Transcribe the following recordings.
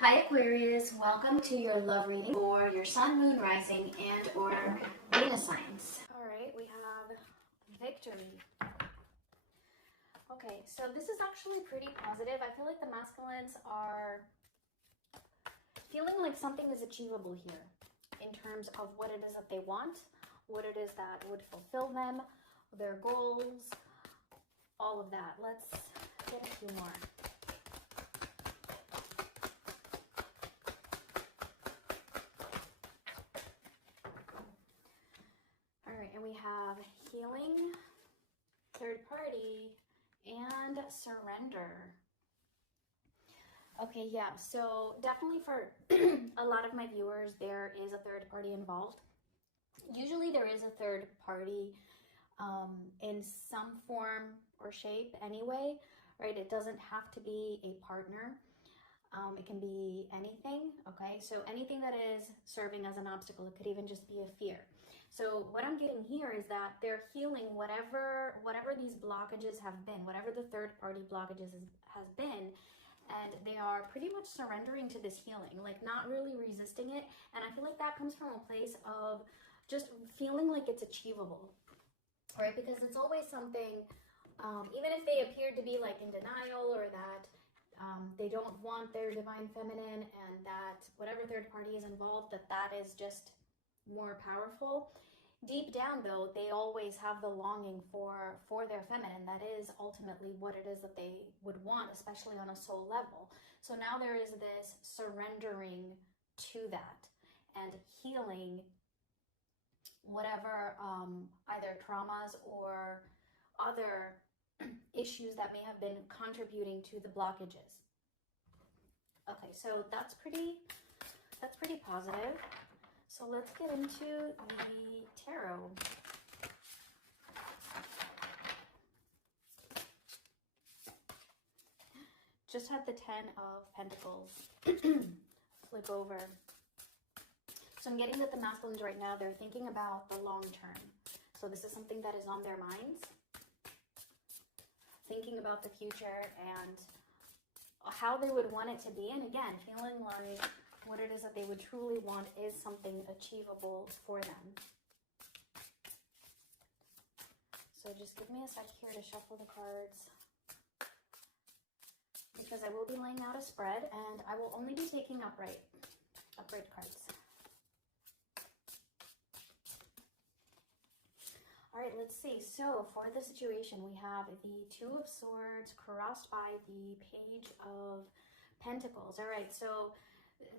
Hi Aquarius, welcome to your love reading for your sun, moon, rising, and or Venus signs. All right, we have victory. Okay, so this is actually pretty positive. I feel like the masculines are feeling like something is achievable here in terms of what it is that they want, what it is that would fulfill them, their goals, all of that. Let's get a few more. And we have healing, third party, and surrender. Okay, yeah, so definitely for a lot of my viewers, there is a third party involved. Usually there is a third party in some form or shape anyway, right? It doesn't have to be a partner. It can be anything, okay? So anything that is serving as an obstacle, it could even just be a fear. So what I'm getting here is that they're healing whatever these blockages have been, whatever the third party blockages has been, and they are pretty much surrendering to this healing, like not really resisting it. And I feel like that comes from a place of just feeling like it's achievable, right? Because it's always something, even if they appear to be like in denial or that they don't want their divine feminine and that whatever third party is involved, that is just more powerful. Deep down though, they always have the longing for their feminine. That is ultimately what it is that they would want, especially on a soul level. So now there is this surrendering to that and healing whatever either traumas or other issues that may have been contributing to the blockages. Okay, so that's pretty positive. So let's get into the tarot. Just had the 10 of Pentacles flip over. So I'm getting that the masculines right now, they're thinking about the long term. So this is something that is on their minds. Thinking about the future and how they would want it to be. And again, feeling like what it is that they would truly want is something achievable for them. So just give me a sec here to shuffle the cards, because I will be laying out a spread and I will only be taking upright cards. All right, let's see. So for the situation, we have the Two of Swords crossed by the Page of Pentacles. All right, so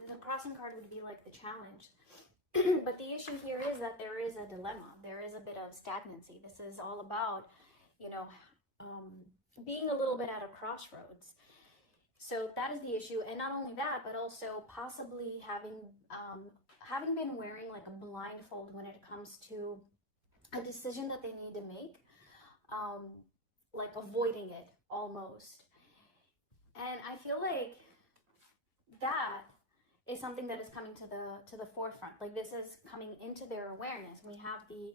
the crossing card would be like the challenge. But the issue here is that there is a dilemma. There is a bit of stagnancy. This is all about, you know, being a little bit at a crossroads. So that is the issue. And not only that, but also possibly having been wearing like a blindfold when it comes to a decision that they need to make, like avoiding it almost. And I feel like that is something that is coming to the forefront. Like this is coming into their awareness. We have the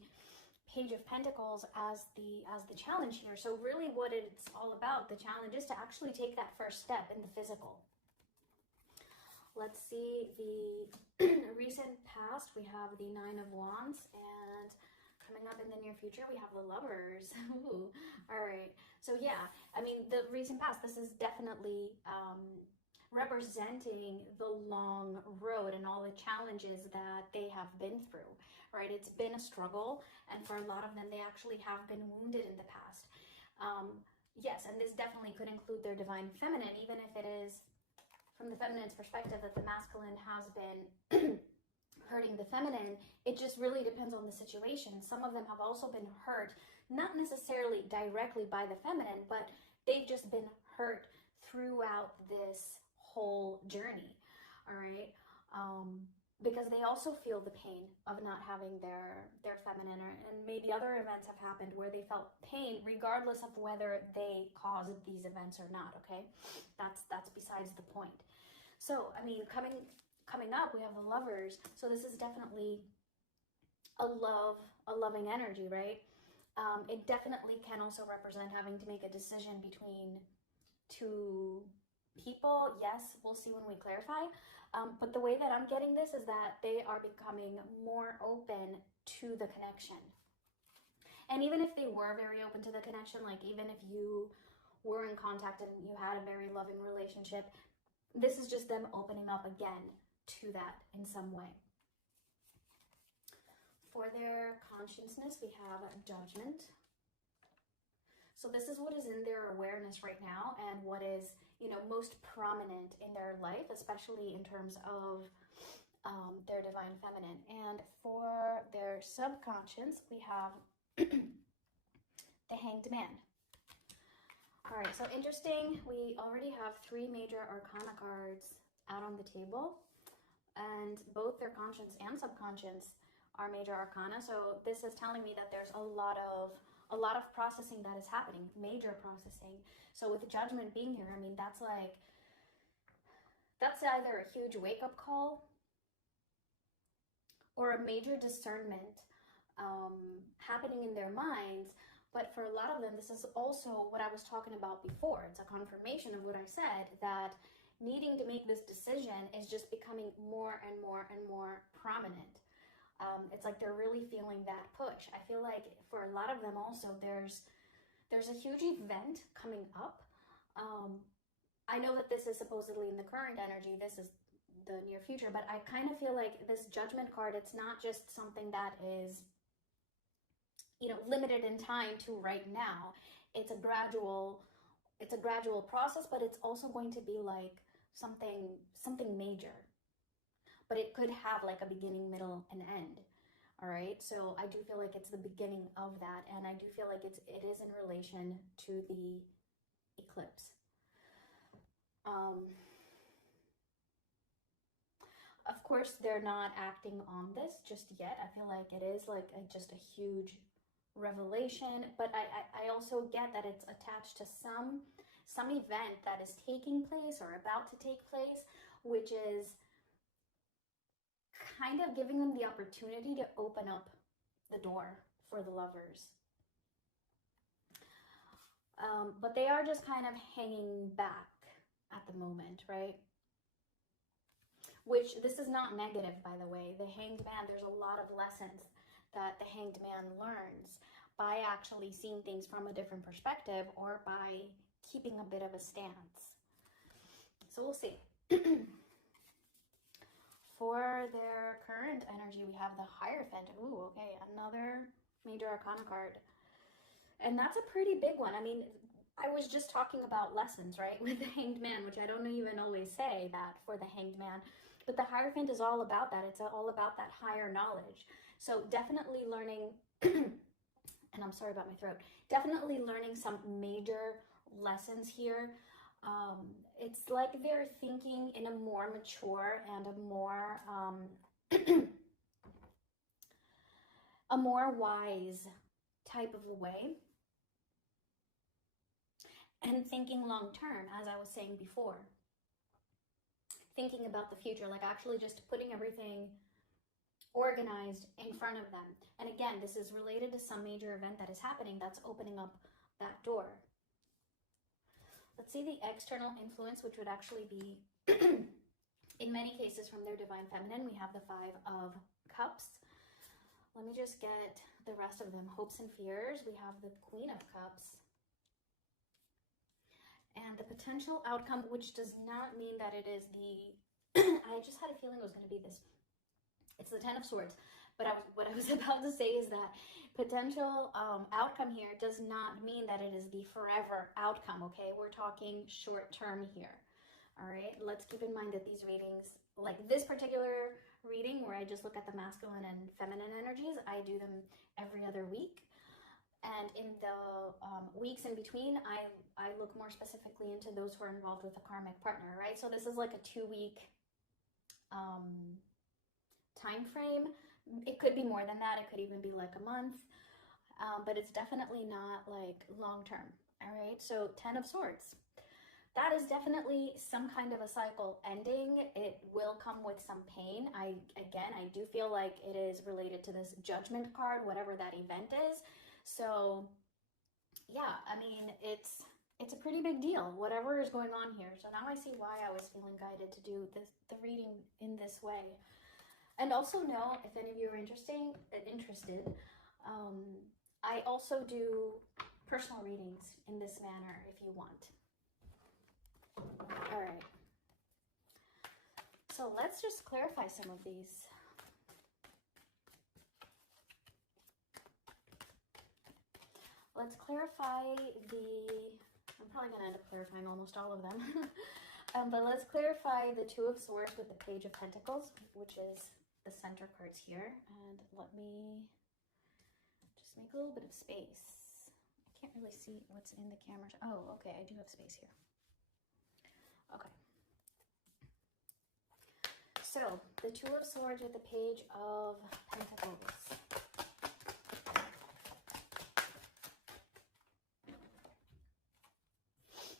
Page of Pentacles as the challenge here. So really what it's all about, the challenge is to actually take that first step in the physical. Let's see the recent past. We have the Nine of Wands, and coming up in the near future, we have the Lovers. Ooh. All right. So yeah, I mean, the recent past, this is definitely representing the long road and all the challenges that they have been through, right? It's been a struggle, and for a lot of them, they actually have been wounded in the past. Yes, and this definitely could include their divine feminine, even if it is from the feminine's perspective that the masculine has been hurting the feminine. It just really depends on the situation. Some of them have also been hurt, not necessarily directly by the feminine, but they've just been hurt throughout this whole journey. All right, because they also feel the pain of not having their feminine, and maybe other events have happened where they felt pain regardless of whether they caused these events or not. Okay, that's besides the point. So I mean, coming up, we have the Lovers. So this is definitely a loving energy, right? It definitely can also represent having to make a decision between two people, yes, we'll see when we clarify. But the way that I'm getting this is that they are becoming more open to the connection. And even if they were very open to the connection, like even if you were in contact and you had a very loving relationship, this is just them opening up again to that in some way. For their consciousness, we have judgment. So this is what is in their awareness right now and what is, you know, most prominent in their life, especially in terms of their divine feminine. And for their subconscious, we have the Hanged Man. All right, so interesting. We already have 3 major arcana cards out on the table, and both their conscious and subconscious are major arcana. So this is telling me that there's a lot of processing that is happening, major processing. So with judgment being here, I mean, that's either a huge wake-up call or a major discernment happening in their minds. But for a lot of them, this is also what I was talking about before. It's a confirmation of what I said, that needing to make this decision is just becoming more and more and more prominent. It's like they're really feeling that push. I feel like for a lot of them also, there's a huge event coming up. I know that this is supposedly in the current energy. This is the near future, but I kind of feel like this judgment card, it's not just something that is, you know, limited in time to right now. It's a gradual process, but it's also going to be like something major. But it could have like a beginning, middle, and end. All right, so I do feel like it's the beginning of that, and I do feel like it is in relation to the eclipse. Of course, they're not acting on this just yet. I feel like it is like just a huge revelation, but I also get that it's attached to some event that is taking place or about to take place, which is kind of giving them the opportunity to open up the door for the lovers. But they are just kind of hanging back at the moment, right? Which, this is not negative, by the way. The Hanged Man, there's a lot of lessons that the Hanged Man learns by actually seeing things from a different perspective or by keeping a bit of a stance. So we'll see. For their current energy, we have the Hierophant. Ooh, okay, another major arcana card. And that's a pretty big one. I mean, I was just talking about lessons, right, with the Hanged Man, which I don't even always say that for the Hanged Man. But the Hierophant is all about that. It's all about that higher knowledge. So definitely learning, and I'm sorry about my throat, definitely learning some major lessons here. It's like they're thinking in a more mature and a more wise type of a way, and thinking long term, as I was saying before, thinking about the future, like actually just putting everything organized in front of them. And again, this is related to some major event that is happening that's opening up that door. Let's see the external influence, which would actually be, in many cases, from their divine feminine. We have the 5 of Cups. Let me just get the rest of them. Hopes and fears. We have the Queen of Cups. And the potential outcome, which does not mean that it is the, I just had a feeling it was going to be this. It's the 10 of Swords. But what I was about to say is that potential outcome here does not mean that it is the forever outcome, okay? We're talking short term here, all right? Let's keep in mind that these readings, like this particular reading where I just look at the masculine and feminine energies, I do them every other week. And in the weeks in between, I look more specifically into those who are involved with a karmic partner, right? So this is like a 2-week time frame. It could be more than that. It could even be like a month, but it's definitely not like long term. All right, so 10 of Swords. That is definitely some kind of a cycle ending. It will come with some pain. I do feel like it is related to this Judgment card, whatever that event is. So yeah, I mean, it's it's a pretty big deal, whatever is going on here. So now I see why I was feeling guided to do the reading in this way. And also know, if any of you are interested, I also do personal readings in this manner if you want. All right. So let's just clarify some of these. Let's clarify I'm probably going to end up clarifying almost all of them. But let's clarify the Two of Swords with the Page of Pentacles, which is the center cards here. And let me just make a little bit of space. I can't really see what's in the camera. Oh, okay, I do have space here. Okay. So, the Two of Swords with the Page of Pentacles.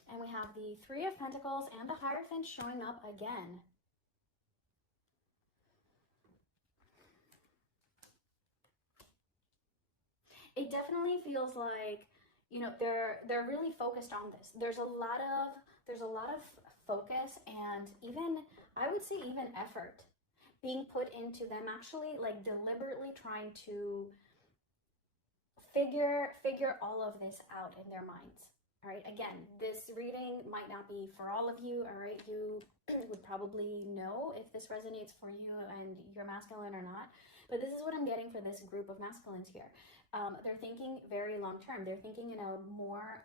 And we have the Three of Pentacles and the Hierophant showing up again. It definitely feels like, you know, they're really focused on this. There's a lot of focus and even, I would say, even effort being put into them actually like deliberately trying to figure all of this out in their minds. All right, again, this reading might not be for all of you, all right? You would probably know if this resonates for you and you're masculine or not. But this is what I'm getting for this group of masculines here. They're thinking very long term. They're thinking in a more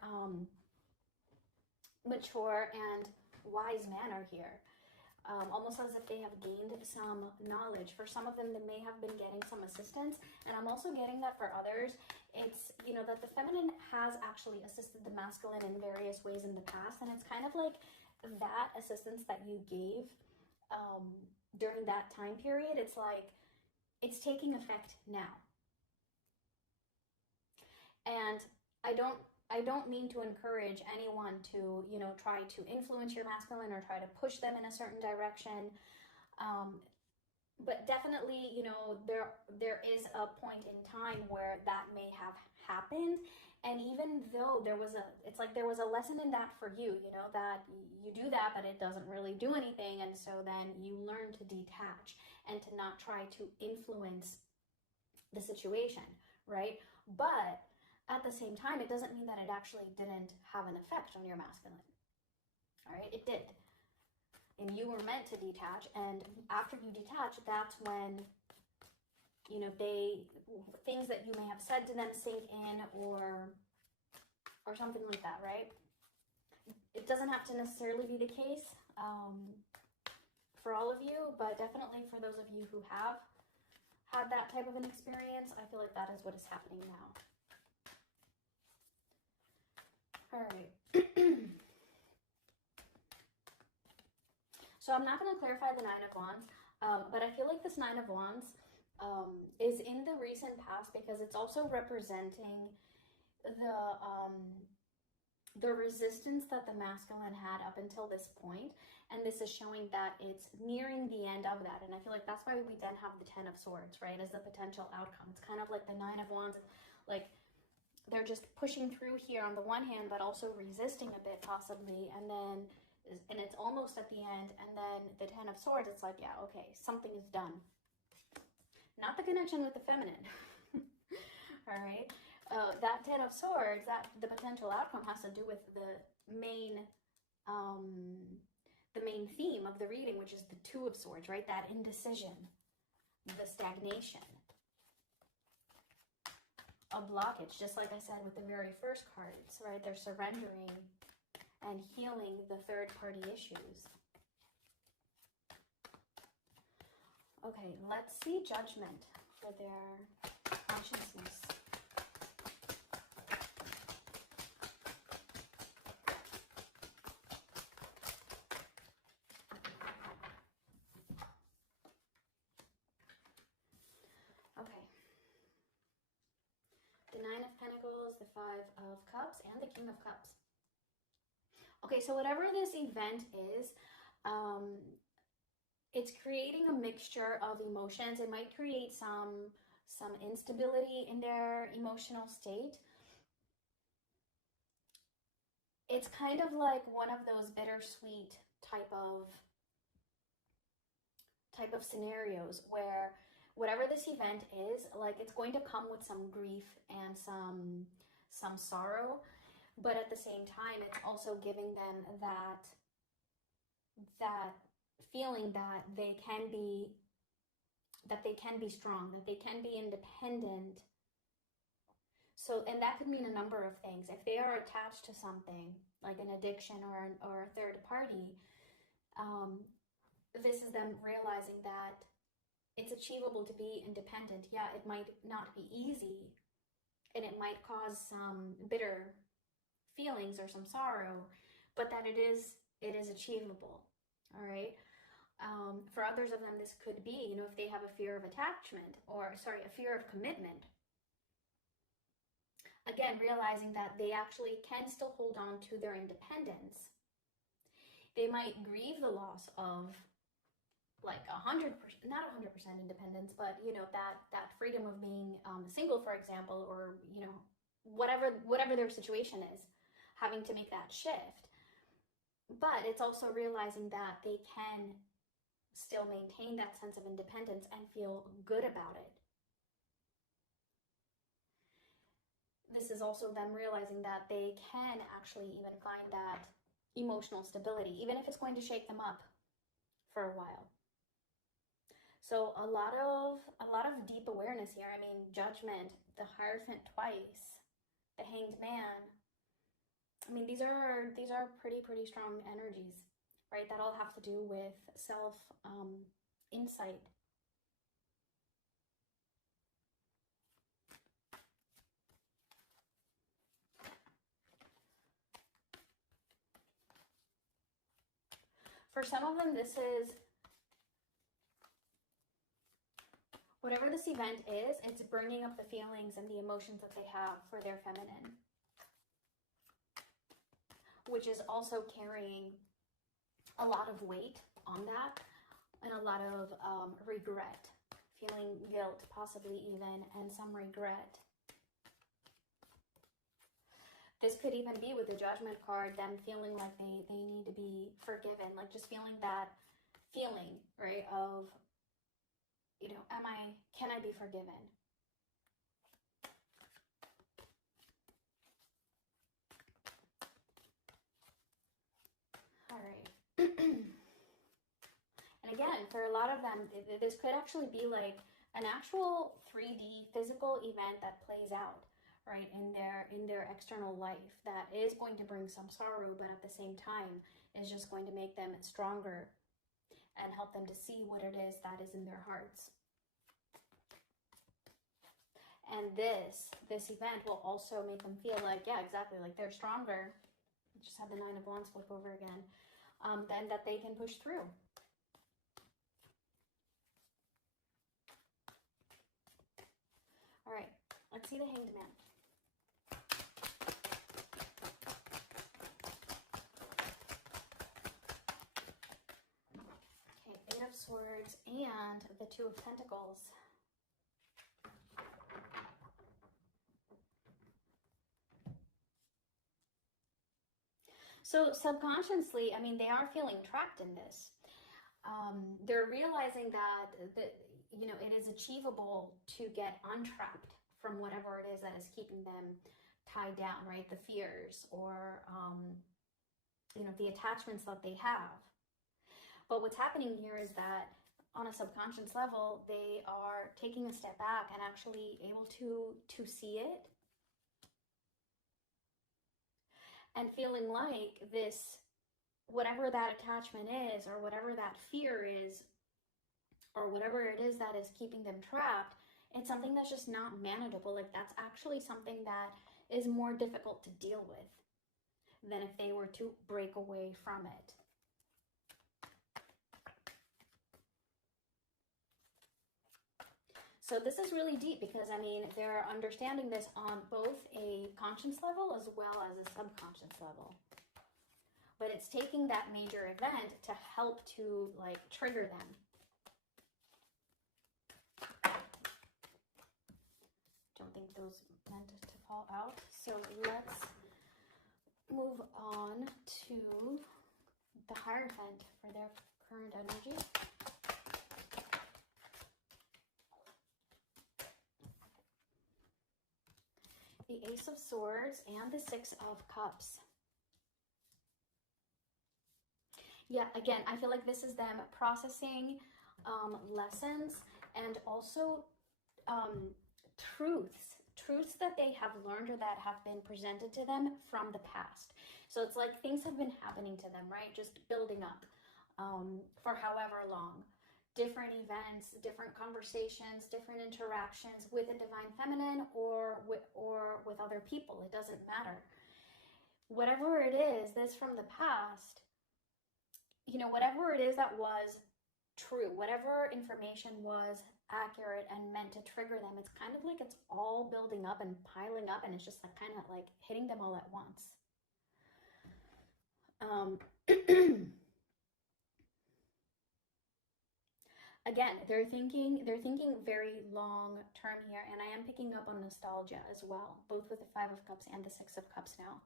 mature and wise manner here. Almost as if they have gained some knowledge. For some of them, they may have been getting some assistance. And I'm also getting that for others. It's, you know, that the feminine has actually assisted the masculine in various ways in the past. And it's kind of like that assistance that you gave during that time period. It's like, it's taking effect now. And I don't mean to encourage anyone to, you know, try to influence your masculine or try to push them in a certain direction. But definitely, you know, there is a point in time where that may have happened. And even though it's like there was a lesson in that for you, you know, that you do that, but it doesn't really do anything. And so then you learn to detach and to not try to influence the situation, right? But at the same time, it doesn't mean that it actually didn't have an effect on your masculine. All right, it did. And you were meant to detach. And after you detach, that's when, you know, things that you may have said to them sink in or something like that, right? It doesn't have to necessarily be the case for all of you, but definitely for those of you who have had that type of an experience, I feel like that is what is happening now. All right. So I'm not going to clarify the Nine of Wands, but I feel like this Nine of Wands is in the recent past because it's also representing the resistance that the masculine had up until this point, and this is showing that it's nearing the end of that. And I feel like that's why we then have the Ten of Swords, right, as the potential outcome. It's kind of like the Nine of Wands, like they're just pushing through here on the one hand, but also resisting a bit possibly, and it's almost at the end. And then the Ten of Swords, it's like, yeah, okay, something is done. Not the connection with the feminine. All right. That Ten of Swords, that the potential outcome has to do with the main theme of the reading, which is the Two of Swords, right? That indecision, the stagnation, a blockage, just like I said with the very first cards, right? They're surrendering and healing the third-party issues. Okay, let's see Judgment for their consciousness. Okay. The Nine of Pentacles, the Five of Cups, and the King of Cups. Okay, so whatever this event is, it's creating a mixture of emotions. It might create some instability in their emotional state. it's kind of like one of those bittersweet type of scenarios where whatever this event is, like, it's going to come with some grief and some sorrow, but at the same time, it's also giving them that feeling that they can be strong, that they can be independent. So, and that could mean a number of things. If they are attached to something like an addiction or a third party, this is them realizing that it's achievable to be independent. Yeah, it might not be easy, and it might cause some bitter feelings or some sorrow, but that it is achievable. All right. For others of them, this could be, you know, if they have a fear of attachment, or sorry, a fear of commitment. Again, realizing that they actually can still hold on to their independence. They might grieve the loss of like 100%, not 100% independence, but, you know, that freedom of being single, for example, or, you know, whatever their situation is, having to make that shift. But it's also realizing that they can still maintain that sense of independence and feel good about it. This is also them realizing that they can actually even find that emotional stability, even if it's going to shake them up for a while. So a lot of deep awareness here. I mean, Judgment, the Hierophant twice, the Hanged Man. I mean, these are pretty strong energies, right? That all have to do with self insight. For some of them, this is whatever this event is, it's bringing up the feelings and the emotions that they have for their feminine, which is also carrying a lot of weight on that, and a lot of regret, feeling guilt, possibly even, and some regret. This could even be with the Judgment card, them feeling like they need to be forgiven, like just feeling that feeling, right, of, you know, can I be forgiven? All right. And again, for a lot of them, this could actually be like an actual 3D physical event that plays out, right, in their external life, that is going to bring some sorrow, but at the same time is just going to make them stronger and help them to see what it is that is in their hearts. And this event will also make them feel like, yeah, exactly, like they're stronger. Just have the Nine of Wands flip over again. Then that they can push through. All right, let's see the Hanged Man. Okay, Eight of Swords and the Two of Pentacles. So subconsciously, I mean, they are feeling trapped in this. They're realizing that you know, it is achievable to get untrapped from whatever it is that is keeping them tied down, right? The fears or, you know, the attachments that they have. But what's happening here is that on a subconscious level, they are taking a step back and actually able to see it. And feeling like this, whatever that attachment is, or whatever that fear is, or whatever it is that is keeping them trapped, it's something that's just not manageable. Like, that's actually something that is more difficult to deal with than if they were to break away from it. So this is really deep because, I mean, they're understanding this on both a conscious level as well as a subconscious level. But it's taking that major event to help to, like, trigger them. Don't think those meant to fall out. So let's move on to the Hierophant for their current energy. The Ace of Swords and the Six of Cups. Yeah, again, I feel like this is them processing lessons and also truths that they have learned or that have been presented to them from the past. So it's like things have been happening to them, right? Just building up for however long. Different events, different conversations, different interactions with a divine feminine or with other people. It doesn't matter. Whatever it is, this from the past, you know, whatever it is that was true, whatever information was accurate and meant to trigger them, it's kind of like it's all building up and piling up, and it's just like kind of like hitting them all at once. Again, they're thinking very long term here, and I am picking up on nostalgia as well, both with the Five of Cups and the Six of Cups now.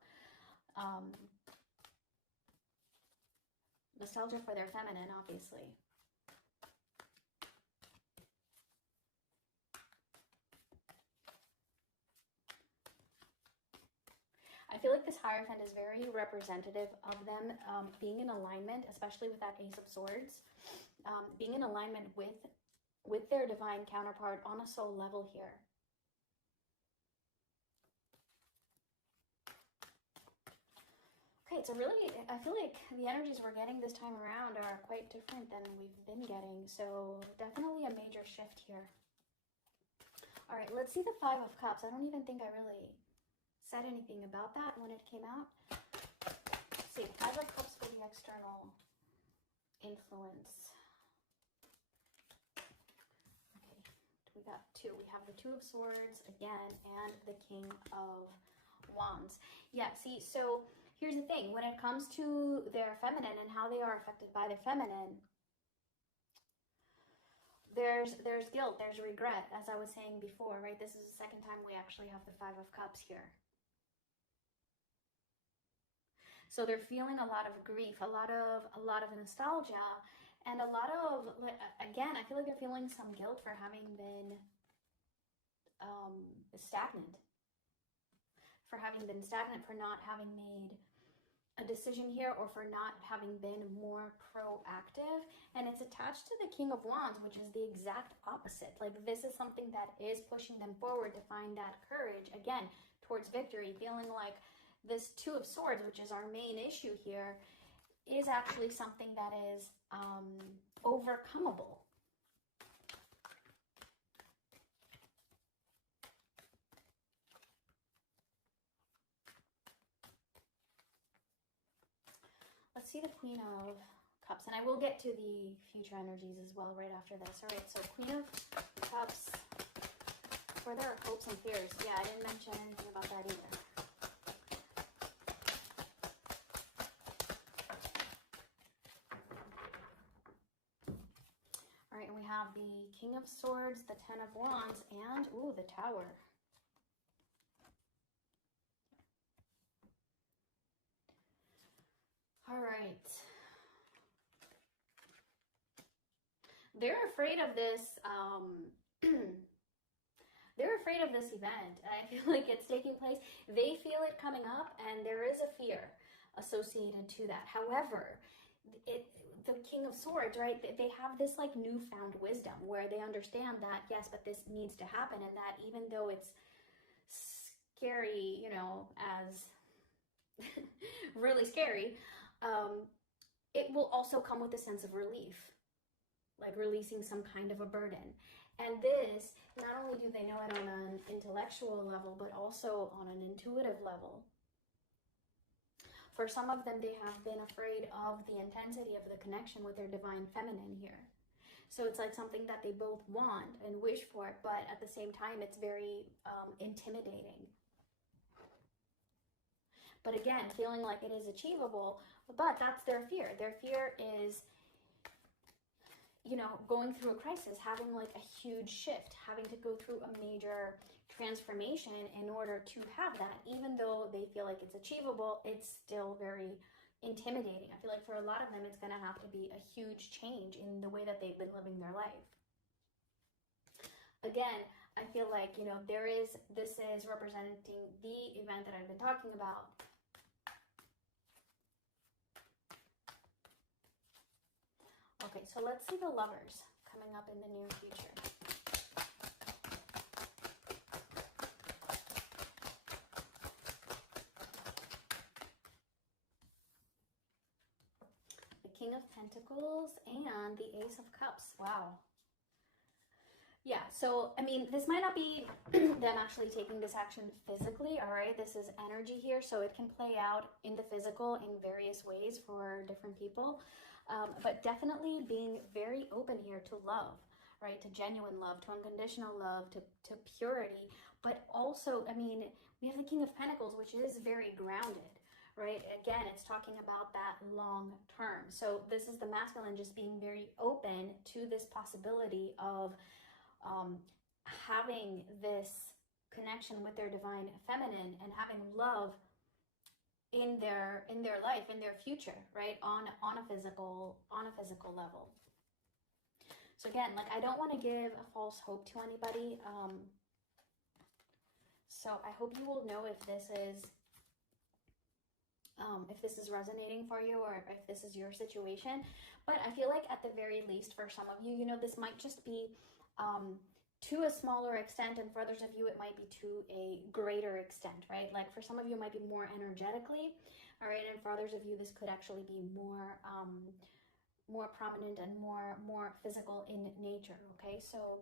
Nostalgia for their feminine, obviously. I feel like this Hierophant is very representative of them being in alignment, especially with that Ace of Swords, being in alignment with their divine counterpart on a soul level here. Okay, it's a really, I feel like the energies we're getting this time around are quite different than we've been getting, so definitely a major shift here. All right, let's see the Five of Cups. I don't even think I really said anything about that when it came out. Let's see, Five of Cups for the external influence. Okay, we got two. We have the Two of Swords again and the King of Wands. Yeah, see, so here's the thing. When it comes to their feminine and how they are affected by their feminine, there's guilt, there's regret, as I was saying before, right? This is the second time we actually have the Five of Cups here. So they're feeling a lot of grief, a lot of nostalgia, and a lot of, again, I feel like they're feeling some guilt for having been stagnant. For not having made a decision here, or for not having been more proactive. And it's attached to the King of Wands, which is the exact opposite. Like, this is something that is pushing them forward to find that courage, again, towards victory, feeling like this Two of Swords, which is our main issue here, is actually something that is overcomable. Let's see the Queen of Cups, and I will get to the future energies as well right after this. All right, so Queen of Cups for their hopes and fears. Yeah, I didn't mention anything about that either. All right, and we have the King of Swords, the Ten of Wands, and, ooh, the Tower. All right. They're afraid of this, they're afraid of this event. I feel like it's taking place. They feel it coming up, and there is a fear associated to that. However, the King of Swords, right, they have this like newfound wisdom where they understand that, yes, but this needs to happen, and that even though it's scary, you know, as really scary, it will also come with a sense of relief, like releasing some kind of a burden. And this, not only do they know it on an intellectual level, but also on an intuitive level. For some of them, they have been afraid of the intensity of the connection with their divine feminine here. So it's like something that they both want and wish for, but at the same time, it's very intimidating. But again, feeling like it is achievable, but that's their fear. Their fear is, you know, going through a crisis, having like a huge shift, having to go through a major transformation in order to have that. Even though they feel like it's achievable, it's still very intimidating. I feel like for a lot of them, it's going to have to be a huge change in the way that they've been living their life. Again, I feel like, you know, this is representing the event that I've been talking about. Okay, so let's see the lovers coming up in the near future. The King of Pentacles and the Ace of Cups. Wow. Yeah, so, I mean, this might not be them actually taking this action physically, all right? This is energy here, so it can play out in the physical in various ways for different people. But definitely being very open here to love, right? To genuine love, to unconditional love, to purity. But also, I mean, we have the King of Pentacles, which is very grounded, right? Again, it's talking about that long term. So this is the masculine just being very open to this possibility of having this connection with their divine feminine and having love in their life, in their future, right? On a physical level. So again, like, I don't want to give a false hope to anybody. So I hope you will know if this is resonating for you, or if this is your situation. But I feel like at the very least, for some of you, you know, this might just be to a smaller extent, and for others of you, it might be to a greater extent, right? Like for some of you, it might be more energetically, all right? And for others of you, this could actually be more more prominent and more physical in nature, okay? So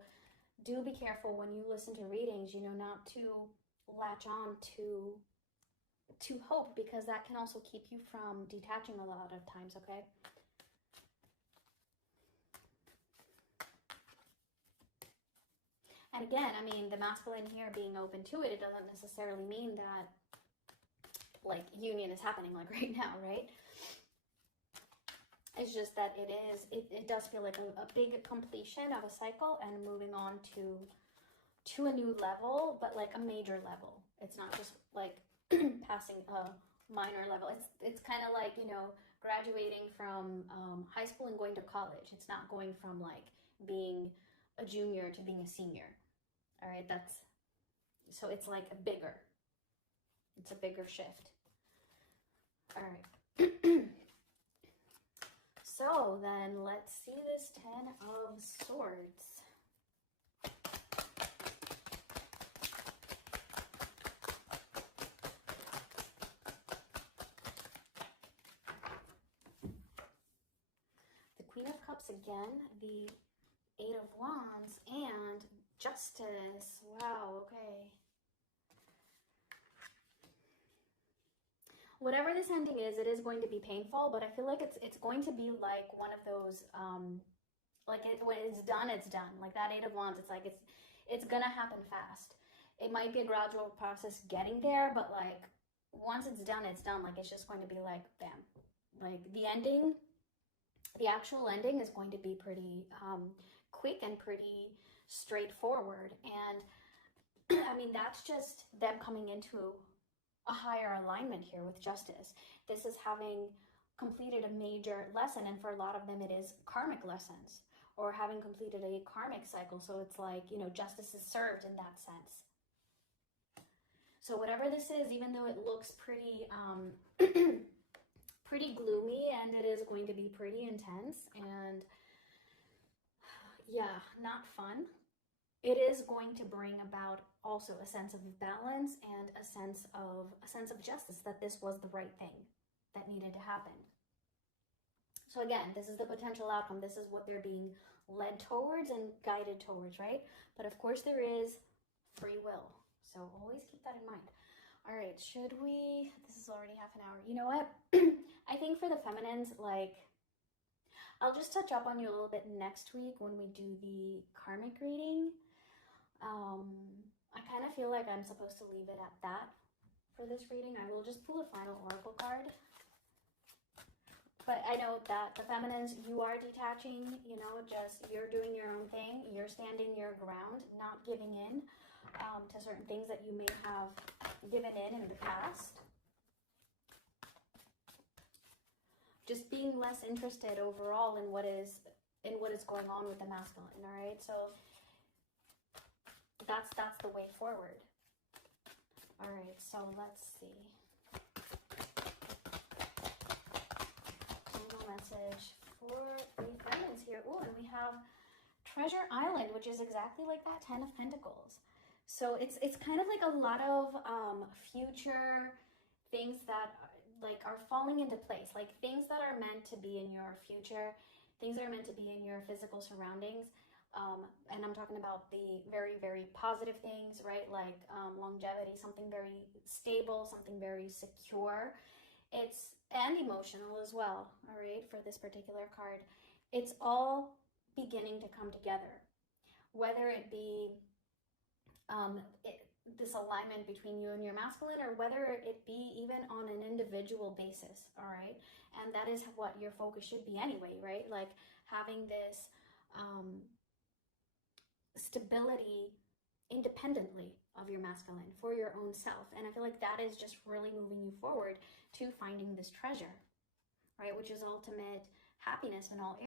do be careful when you listen to readings, you know, not to latch on to hope, because that can also keep you from detaching a lot of times, okay? And again, I mean, the masculine here being open to it, it doesn't necessarily mean that, like, union is happening, like, right now, right? It's just that it does feel like a big completion of a cycle and moving on to a new level, but like a major level. It's not just like passing a minor level. It's kind of like, you know, graduating from high school and going to college. It's not going from like being a junior to being a senior. All right, so it's like it's a bigger shift. All right. So then let's see this 10 of Swords. The Queen of Cups again, the Eight of Wands, and Justice. Wow, okay. Whatever this ending is, it is going to be painful, but I feel like it's going to be like one of those, like when it's done, it's done. Like that Eight of Wands, it's like it's gonna happen fast. It might be a gradual process getting there, but like once it's done, it's done. Like it's just going to be like bam. Like the ending, the actual ending is going to be pretty quick and pretty straightforward. And I mean, that's just them coming into a higher alignment here with Justice. This is having completed a major lesson, and for a lot of them it is karmic lessons, or having completed a karmic cycle. So it's like, you know, justice is served in that sense. So whatever this is, even though it looks pretty pretty gloomy, and it is going to be pretty intense and yeah, not fun, it is going to bring about also a sense of balance and a sense of justice, that this was the right thing that needed to happen. So again, this is the potential outcome. This is what they're being led towards and guided towards, right? But of course there is free will. So always keep that in mind. All right, should we, this is already half an hour. You know what? I think for the feminines, like, I'll just touch up on you a little bit next week when we do the karmic reading. I kind of feel like I'm supposed to leave it at that for this reading. I will just pull a final oracle card. But I know that the feminines, you are detaching, you know, just you're doing your own thing. You're standing your ground, not giving in. to certain things that you may have given in the past. Just being less interested overall in what is going on with the masculine, all right? So that's the way forward. All right, so let's see. Final message for the feminines here. Oh, and we have Treasure Island, which is exactly like that 10 of Pentacles. So it's kind of like a lot of future things that are falling into place, like things that are meant to be in your future, things that are meant to be in your physical surroundings. And I'm talking about the very, very positive things, right? Like longevity, something very stable, something very secure. And emotional as well, all right, for this particular card. It's all beginning to come together, whether it be this alignment between you and your masculine, or whether it be even on an individual basis, all right? And that is what your focus should be anyway, right? Like having this stability independently of your masculine for your own self. And I feel like that is just really moving you forward to finding this treasure, right? Which is ultimate happiness in all areas.